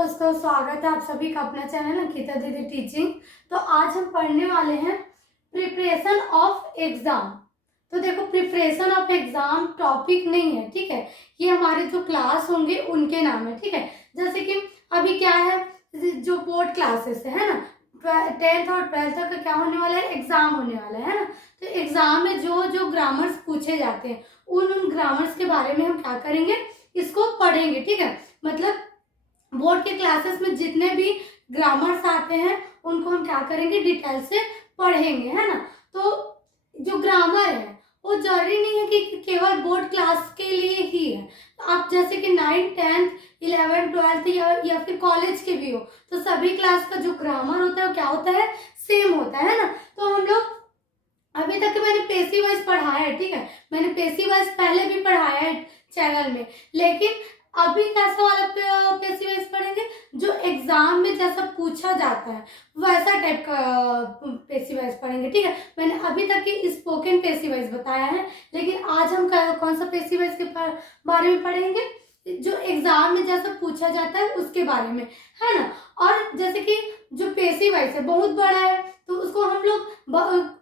दोस्तों, स्वागत है आप सभी का अपना चैनल अंकिता दीदी टीचिंग। तो आज हम पढ़ने वाले हैं प्रिपरेशन ऑफ एग्जाम। तो देखो, प्रिपरेशन ऑफ एग्जाम टॉपिक नहीं है, ठीक है। ये हमारे जो क्लास होंगे उनके नाम है, ठीक है। जैसे कि अभी क्या है, जो बोर्ड क्लासेस है ना, 10th और 12th का क्या होने वाला है, एग्जाम होने वाला है ना। तो एग्जाम में जो जो ग्रामर्स पूछे जाते हैं उन ग्रामर्स के बारे में हम क्या करेंगे, इसको पढ़ेंगे, ठीक है। मतलब बोर्ड के क्लासेस में जितने भी ग्रामर्स आते हैं उनको हम क्या करेंगे, डिटेल से पढ़ेंगे, है ना। तो जो ग्रामर है वो जरूरी नहीं है कि केवल बोर्ड क्लास के लिए ही है। आप जैसे कि 9th 10th 11th 12th या फिर कॉलेज के भी हो, तो सभी क्लास का जो ग्रामर होता है वो क्या होता है, सेम होता है ना। तो हम लोग अभी तक मैंने पेसिव वॉइस पढ़ाया है, ठीक है। मैंने पेसिव वॉइस पहले भी पढ़ाया है चैनल में, लेकिन अभी कैसा वाला पेसिव वॉइस पढ़ेंगे, जो एग्जाम में जैसा पूछा जाता है वैसा टाइप का पेसिव वॉइस पढ़ेंगे, ठीक है। मैंने अभी तक की स्पोकन पेसिव वॉइस बताया है, लेकिन आज हम कौन सा पेसिव वॉइस के बारे में पढ़ेंगे, जो एग्जाम में जैसा पूछा जाता है उसके बारे में, है ना। और जैसे कि जो पेसिव वॉइस है बहुत बड़ा है, तो उसको हम लोग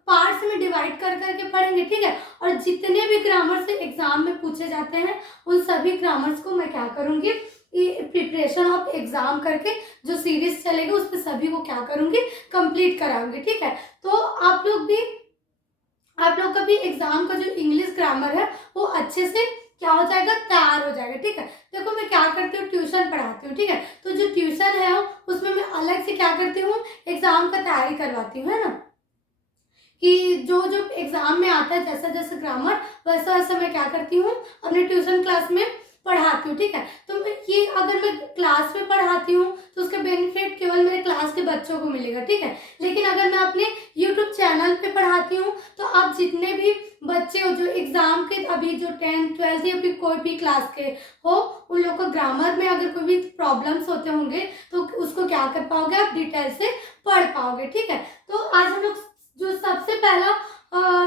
पार्ट्स में डिवाइड कर करके पढ़ेंगे, ठीक है। और जितने भी ग्रामर से एग्जाम में पूछे जाते हैं उन सभी ग्रामर्स को मैं क्या करूंगी, प्रिपरेशन ऑफ एग्जाम करके जो सीरीज चलेगा उस पर सभी को क्या करूंगी, कंप्लीट कराऊंगी, ठीक है। तो आप लोग का भी एग्जाम का जो इंग्लिश ग्रामर है वो अच्छे से क्या हो जाएगा, तैयार हो जाएगा, ठीक है। देखो, मैं क्या करती हूँ, ट्यूशन पढ़ाती हूँ, ठीक है। तो जो ट्यूशन है उसमें मैं अलग से क्या करती हूँ, एग्जाम का तैयारी करवाती हूँ, है ना। कि जो जो एग्जाम में आता है जैसा जैसा ग्रामर वैसा वैसा मैं क्या करती हूँ, अपने ट्यूशन क्लास में पढ़ाती हूँ, ठीक है। तो ये अगर मैं क्लास में पढ़ाती हूँ तो उसका बेनिफिट केवल मेरे क्लास के बच्चों को मिलेगा, ठीक है। लेकिन अगर मैं अपने यूट्यूब चैनल पे पढ़ाती हूँ तो आप जितने भी बच्चे हो जो एग्जाम के अभी जो 10th 12th या फिर कोई भी क्लास के हो, उन लोग को ग्रामर में अगर कोई भी प्रॉब्लम्स होते होंगे तो उसको क्या कर पाओगे, आप डिटेल से पढ़ पाओगे, ठीक है। तो आज हम लोग जो सबसे पहला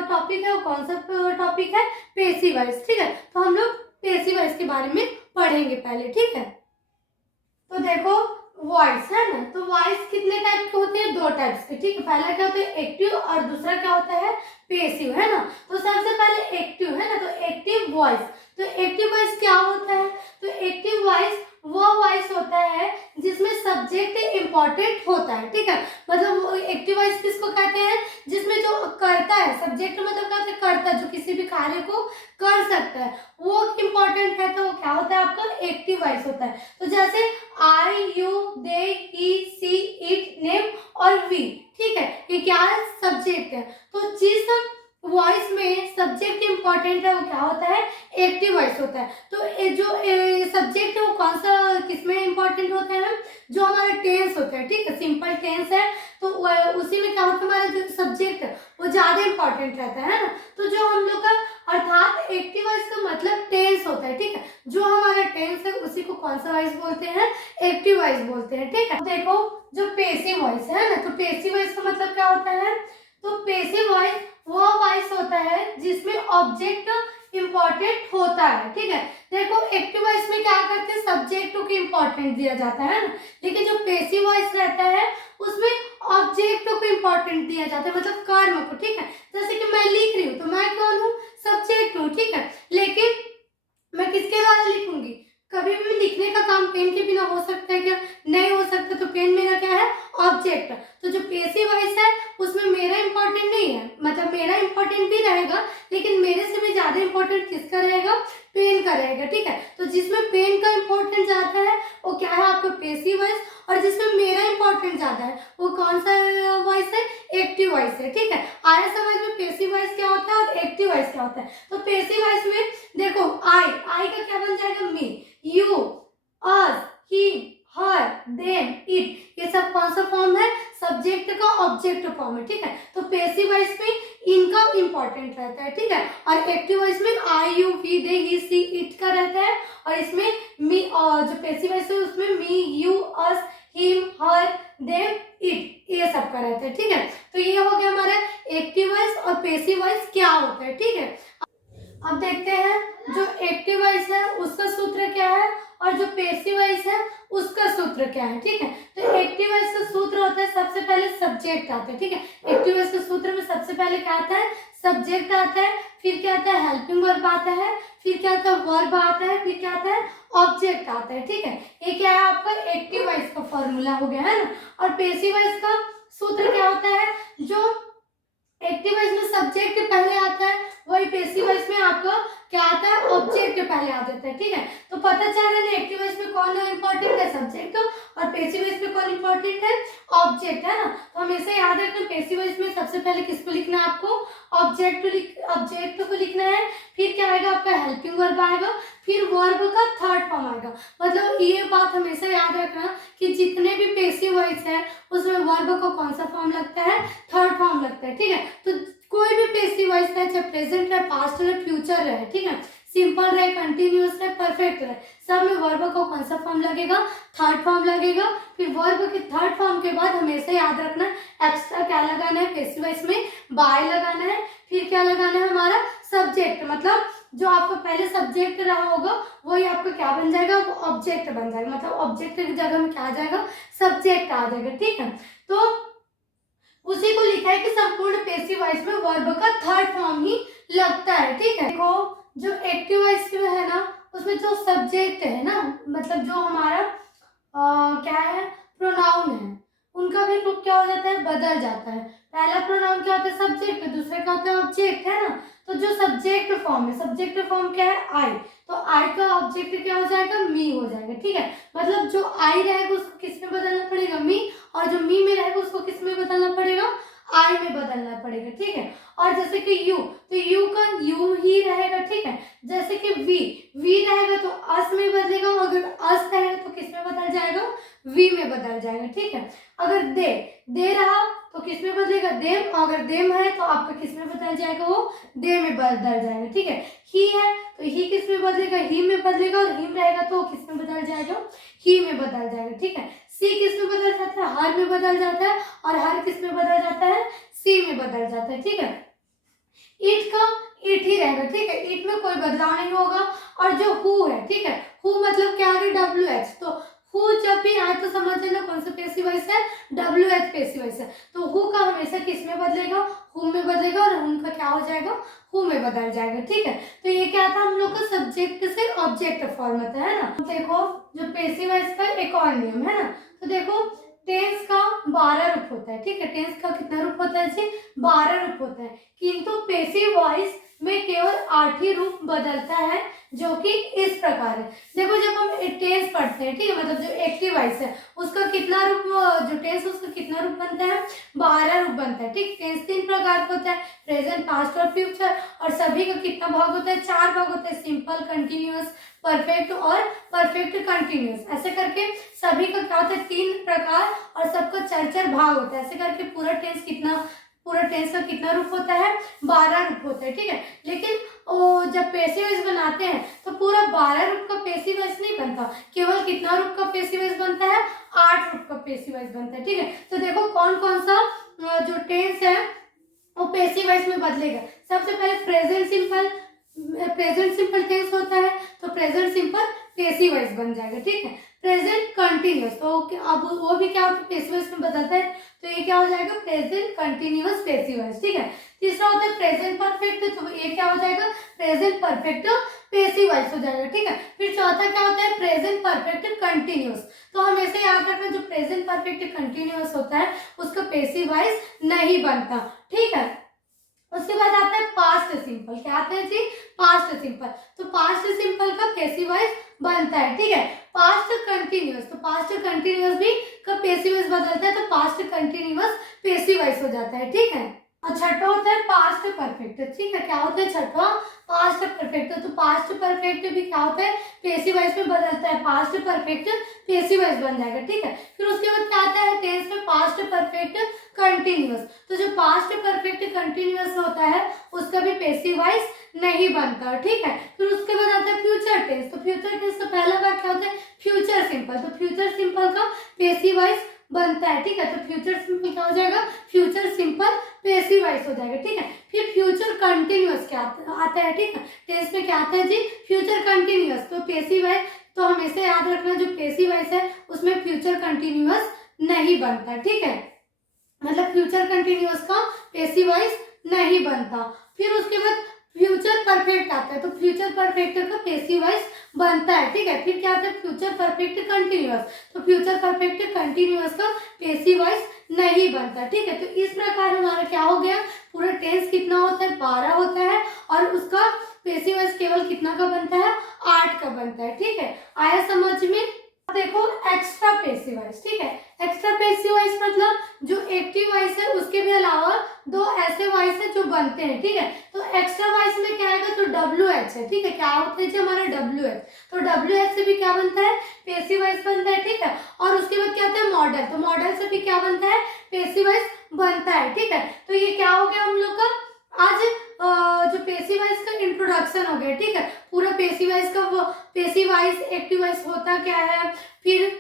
टॉपिक है वो कौन सा टॉपिक है, पेसिव वॉइस, ठीक है। तो हम लोग पेसिव वॉइस के बारे में पढ़ेंगे पहले, ठीक है। तो देखो, वॉइस है ना, तो वॉइस कितने टाइप के होते हैं, दो टाइप्स के, ठीक है। पहला क्या होता है, एक्टिव, और दूसरा क्या होता है, पेसिव, है ना। तो सबसे पहले एक्टिव है ना, तो एक्टिव वॉइस। तो एक्टिव वॉइस क्या होता है, तो एक्टिव वॉइस वो वॉइस होता है जिसमें सब्जेक्ट इंपॉर्टेंट होता है, ठीक है। मतलब एक्टिव वॉइस किसको कहते हैं, जिसमें जो करता है, सब्जेक्ट मतलब क्या होता है, करता, जो किसी भी कार्य को कर सकता है वो इंपॉर्टेंट है, तो वो क्या होता है, आपका एक्टिव वॉइस होता है। तो जैसे I, you, they, he, she, it, name और वी, ठीक है, ये क्या है, सब्जेक्ट है। तो जिस वॉइस में सब्जेक्ट इंपॉर्टेंट है वो क्या होता है, एक्टिव वॉइस होता है। तो जो सब्जेक्ट है वो कौन सा, किसमें इंपॉर्टेंट होता है, जो हमारा टेंस होता है, ठीक है, सिंपल टेंस है तो उसी में क्या होता है, हमारा जो सब्जेक्ट है वो ज्यादा इंपॉर्टेंट रहता है ना। तो जो हम लोग का अर्थात एक्टिव वॉइस का मतलब टेंस होता है, ठीक है। जो हमारा टेंस है उसी को कौन सा वॉइस बोलते हैं, एक्टिव वॉइस बोलते हैं, ठीक है। देखो, जो पेसिव वॉइस है ना, तो पेसिव वॉइस का मतलब क्या होता है, तो पेसिव वॉइस वो वॉइस होता है जिसमें ऑब्जेक्ट इंपॉर्टेंट होता है, ठीक है। देखो, एक्टिव वॉइस में क्या करते हैं, सब्जेक्ट को इंपॉर्टेंट दिया जाता है ना, लेकिन जो पेसिव वॉइस रहता है उसमें ऑब्जेक्ट को इंपॉर्टेंट दिया जाता है, मतलब कर्म को, ठीक है। जैसे कि मैं लिख रही हूँ तो मैं कौन हूँ, सब्जेक्ट हूँ, ठीक है। लेकिन मैं किसके द्वारा लिखूंगी, कभी भी लिखने का काम पेन के बिना हो सकता है क्या, नहीं हो सकता। तो पेन मेरा क्या है, ऑब्जेक्ट। तो जो पेसिव वॉइस है उसमें मेरा इंपॉर्टेंट नहीं है, मतलब मेरा इंपॉर्टेंट भी रहेगा लेकिन मेरे से भी ज्यादा इंपॉर्टेंट किसका रहेगा, पेन का रहेगा, ठीक है। तो जिसमें पेन का इंपॉर्टेंट ज्यादा है वो क्या है, आपका पेसिव वॉइस। और जिसमें मेरा इंपॉर्टेंट ज्यादा है वो कौन सा वॉइस है, एक्टिव वॉइस है, ठीक है। आया समझ में पेसिव वॉइस क्या होता है और एक्टिव वॉइस क्या होता है। तो पेसिव वॉइस में देखो, आई का क्या बन जाएगा, me, you, us, he, her, them, it, ये सब कौन सा फॉर्म है, सब्जेक्ट का ऑब्जेक्ट फॉर्म है, ठीक है। तो पेसिव वॉइस में इनका इंपॉर्टेंट रहता है, ठीक है। और एक्टिव वॉइस में I, you, we, they, he, she, it का रहता है। और इसमें मी, और जो पेसिव वॉइस है उसमें me, you, us, him, her, them, it, ये सब का रहता है, ठीक है। तो ये हो गया हमारा एक्टिव वॉइस और पेसिव वॉइस क्या होता है, ठीक है। अब देखते हैं जो एक्टिव वॉइस है उसका सूत्र क्या है और जो पेसिव वॉइस है उसका सूत्र सूत्र क्या है, ठीक है। तो एक्टिव वॉइस का सूत्र होता है, सबसे पहले सब्जेक्ट आता है, ठीक है। एक्टिव वॉइस के सूत्र में सबसे पहले क्या आता है, सब्जेक्ट आता है, फिर क्या आता है, हेल्पिंग वर्ब आता है, फिर क्या आता है, वर्ब आता है, फिर क्या आता है, ऑब्जेक्ट आता है, ठीक है। ये क्या है आपका एक्टिव वॉइस का फॉर्मूला हो गया है ना। और पैसिव वॉइस का सूत्र क्या होता है, जो एक्टिव वॉइस में सब्जेक्ट पहले आता है, वही पैसिव वॉइस में आपका क्या आता है, ऑब्जेक्ट पहले आ जाता है, ठीक है। तो पता चल रहा है एक्टिव वॉइस में कौन इंपॉर्टेंट है, सब्जेक्ट, और पैसिव वॉइस में कौन इंपॉर्टेंट है, ऑब्जेक्ट, है ना। तो हमेशा याद रखना पैसिव वॉइस में सबसे पहले किसको लिखना है, आपको ऑब्जेक्ट को लिखना है, फिर क्या आएगा आपका हेल्पिंग वर्ब आएगा, फिर वर्ब का थर्ड फॉर्म आएगा। मतलब ये बात हमेशा याद रखना कि जितने भी पैसिव वॉइस है उसमें वर्ब का कौन सा फॉर्म लगता है, थर्ड फॉर्म लगता है, ठीक है। तो कोई भी पैसिव वॉइस है, चाहे प्रेजेंट रहे, पास्ट रहे, फ्यूचर रहे, ठीक है, सिंपल रहे, कंटिन्यूअस रहे, परफेक्ट रहे, सब में वर्ब का कौन सा फॉर्म लगेगा, थर्ड फॉर्म लगेगा। फिर वर्ब के थर्ड फॉर्म के बाद हमेशा याद रखना एक्स्ट्रा क्या लगाना है, पैसिव वॉइस में बाय लगाना है, फिर क्या लगाना है हमारा सब्जेक्ट, मतलब जो आपका पहले सब्जेक्ट रहा होगा वही आपका क्या बन जाएगा, ऑब्जेक्ट बन जाएगा, मतलब ऑब्जेक्ट की जगह में क्या आ जाएगा, सब्जेक्ट आ जाएगा, ठीक है। तो उसी को लिखा है कि संपूर्ण पैसिव वॉइस में वर्ब का थर्ड फॉर्म ही लगता है, ठीक है। देखो जो एक्टिव वॉइस में है ना, उसमें जो सब्जेक्ट है ना, मतलब जो हमारा क्या है, प्रोनाउन है, उनका भी रूप क्या हो जाता है, बदल जाता है। पहला प्रोनाउन क्या होता है, सब्जेक्ट, दूसरा क्या होता है, ऑब्जेक्ट, है ना। तो जो सब्जेक्ट फॉर्म है, सब्जेक्ट फॉर्म क्या है, आई, तो आई का ऑब्जेक्ट क्या हो जाएगा, मी हो जाएगा, ठीक है। मतलब जो आई रहेगा उसको किस में बदलना पड़ेगा, मी, और जो मी में रहेगा उसको किस में बदलना पड़ेगा, आई में बदलना पड़ेगा, ठीक है। और जैसे कि यू, तो यू का यू ही रहेगा, ठीक है। जैसे कि वी रहेगा तो अस में बदलेगा, अगर अस रहेगा तो किस में बदल जाएगा, वी में बदल जाएगा, ठीक है। अगर दे रहा तो किस में बदलेगा, देम, अगर देम है तो आपका किस में बदल जाएगा, वो दे में बदल जाएगा, ठीक है। ही है तो ही किस में बदलेगा, ही में बदलेगा, और हिम रहेगा तो किस में बदल जाएगा, ही में बदल जाएगा, ठीक है। सी किस में बदल जाता है, हर में बदल जाता है, और हर किस में बदल जाता है, सी में बदल जाता है, ठीक है। ईट का ईट ही रहेगा, ठीक है, ईट में कोई बदलाव नहीं होगा। और जो हु है, ठीक है, हु मतलब क्या है, WH, तो हु जब भी आए तो समझ लेना कौन सा पैसिव वॉइस है, WH पैसिव वॉइस है। तो हु का हमेशा किस में बदलेगा, हु में बदलेगा, और उनका क्या हो जाएगा, हु में बदल जाएगा, ठीक है। तो ये क्या था हम लोग का सब्जेक्ट से ऑब्जेक्ट फॉर्म होता है ना। देखो जो पैसिव वॉइस का एक और नियम है ना, तो देखो टेंस का 12 रूप होता है, ठीक है। टेंस का कितना रूप होता है जी, 12 रूप होता है, किंतु पैसिव वॉइस में केवल 8 ही रूप बदलता है, जो कि इस प्रकार है। देखो जब हम टेंस पढ़ते हैं, ठीक है, मतलब जो एक्टिव वॉइस है उसका कितना रूप, जो टेंस उसका कितना रूप बनता है, 12 रूप बनता है, ठीक। टेंस 3 प्रकार का होता है, प्रेजेंट, पास्ट और फ्यूचर, और सभी का कितना भाग होता है, 4 भाग होता है, सिंपल, कंटिन्यूअस, परफेक्ट और परफेक्ट कंटिन्यूअस, ऐसे करके सभी का क्या होता है, 3 प्रकार, और सबका 4 भाग होता है। ऐसे करके पूरा टेंस का कितना रूप होता है, 12 रूप होता है, ठीक है। लेकिन जब पैसिव वॉइस बनाते हैं तो पूरा 12 रूप का पैसिव वॉइस नहीं बनता, केवल कितना रूप का पैसिव वॉइस बनता है, 8 रूप का पैसिव वॉइस बनता है, ठीक है। तो देखो कौन कौन सा जो टेंस है वो पैसिव वॉइस में बदलेगा। सबसे पहले प्रेजेंट सिंपल टेंस होता है, तो प्रेजेंट सिंपल पैसिव वॉइस बन जाएगा, ठीक है। प्रेजेंट कंटिन्यूअस, तो अब वो भी क्या होता है, पैसिव वॉइस में बदलता है, तो ये क्या हो जाएगा, प्रेजेंट कंटिन्यूअस पैसिव वॉइस, ठीक है। तीसरा होता है प्रेजेंट परफेक्ट, तो ये क्या हो जाएगा, प्रेजेंट परफेक्ट पैसिव वॉइस हो जाएगा, ठीक है। फिर चौथा क्या होता है, प्रेजेंट परफेक्ट कंटिन्यूअस, तो हमेशा याद रखना जो प्रेजेंट परफेक्ट कंटिन्यूअस होता है उसका पैसिव वॉइस नहीं बनता, ठीक है। उसके बाद आता है पास्ट सिंपल, क्या आता है जी, पास्ट सिंपल, तो पास्ट सिंपल का पैसिव वॉइस बनता है, ठीक है। पास्ट कंटिन्यूअस, तो पास्ट कंटिन्यूअस भी का पैसिव वॉइस बदलता है, तो पास्ट कंटिन्यूअस पैसिव वॉइस हो जाता है, ठीक है। और छठा होता है पास्ट परफेक्ट, ठीक है। क्या होता है छठा, पास्ट परफेक्ट, तो पास्ट परफेक्ट भी क्या होता है, पैसिव वॉइस में बदलता है, पास्ट परफेक्ट पैसिव वॉइस बन जाएगा, ठीक है। फिर उसके बाद क्या आता है टेंस में, पास्ट परफेक्ट कंटिन्यूअस, तो जो पास्ट परफेक्ट कंटिन्यूअस होता है उसका भी पैसिव वॉइस नहीं बनता, ठीक है। फिर उसके बाद आता है फ्यूचर टेंस, तो फ्यूचर टेंस का पहला भाग क्या होता है, फ्यूचर सिंपल, तो फ्यूचर सिंपल का पैसिव वॉइस बनता है, ठीक है। तो फ्यूचर सिंपल क्या हो जाएगा, फ्यूचर सिंपल पैसिव वॉइस हो जाएगा, ठीक है। फिर फ्यूचर कंटिन्यूअस क्या आता है, ठीक है। टेंस में क्या आता है जी, फ्यूचर कंटिन्यूअस, तो पैसिव वॉइस तो हमेशा याद रखना जो पेसिव वॉइस है उसमें फ्यूचर कंटिन्यूअस नहीं बनता, ठीक है, मतलब फ्यूचर कंटिन्यूअस का पेसिव वॉइस नहीं बनता। फिर उसके बाद फ्यूचर परफेक्ट आता है, तो फ्यूचर परफेक्ट का पेसिव वॉइस बनता है, ठीक है। फिर क्या आता है फ्यूचर परफेक्ट कंटिन्यूअस, तो फ्यूचर परफेक्ट कंटिन्यूअस का पेसिव वॉइस नहीं बनता, ठीक है। तो इस प्रकार हमारा क्या हो गया, पूरा टेंस कितना होता है 12 होता है और उसका पेसिव वॉइस केवल कितना का बनता है 8 का बनता है, ठीक है। आया समझ में। देखो एक्स्ट्रा पेसिव वॉइस, ठीक है, एक्स्ट्रा पेसिव वॉइस मतलब जो एक्टिव वॉइस है उसके भी अलावा दो ऐसे वॉइस है जो बनते हैं, ठीक है। तो एक्स्ट्रा वॉइस में क्या आएगा, तो WH है, ठीक है, क्या होता है जी हमारा WH, तो WH से भी क्या बनता है पेसिव वॉइस बनता है, ठीक है। और उसके बाद क्या होता है मॉडल, तो मॉडल से भी क्या बनता है पेसिव वॉइस बनता है, ठीक है। तो ये क्या हो गया हम लोग का आज जो पेसिव वॉइस का इंट्रोडक्शन हो गया, ठीक है। पूरा पेसिव वॉइस का पेसिव वॉइस एक्टिव वॉइस होता क्या है, फिर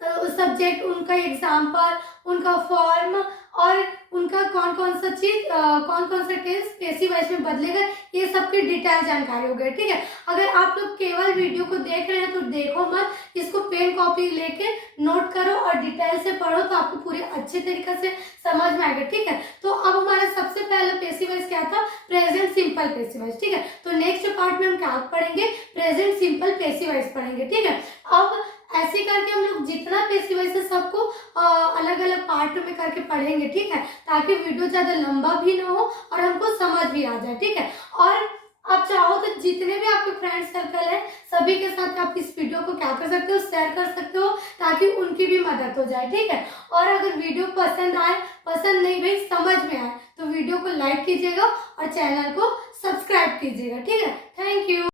सब्जेक्ट, उनका एग्जाम्पल, उनका फॉर्म और उनका कौन कौन सा चीज कौन कौन सा टेंस पेसिव वॉइस में बदलेगा, ये सब की डिटेल जानकारी हो गई, ठीक है। अगर आप लोग केवल वीडियो को देख रहे हैं तो देखो मत, इसको पेन कॉपी लेके नोट करो और डिटेल से पढ़ो तो आपको पूरे अच्छे तरीके से समझ में आएगा, ठीक है। तो अब हमारा सबसे पहला पेसिव वॉइस क्या था, प्रेजेंट सिंपल पेसिव वॉइस, ठीक है। तो नेक्स्ट पार्ट में हम क्या पढ़ेंगे, प्रेजेंट सिंपल पेसिव वॉइस पढ़ेंगे, ठीक है। अब ऐसे करके हम लोग जितना पेसिव वॉइस है सबको अलग अलग पार्ट में करके पढ़ेंगे, ठीक है, ताकि वीडियो ज्यादा लंबा भी ना हो और हमको समझ भी आ जाए, ठीक है। और आप चाहो तो जितने भी आपके फ्रेंड सर्कल है सभी के साथ आप इस वीडियो को क्या कर सकते हो, शेयर कर सकते हो, ताकि उनकी भी मदद हो जाए, ठीक है। और अगर वीडियो पसंद आए, पसंद नहीं भाई समझ में आए, तो वीडियो को लाइक कीजिएगा और चैनल को सब्सक्राइब कीजिएगा, ठीक है। Thank you.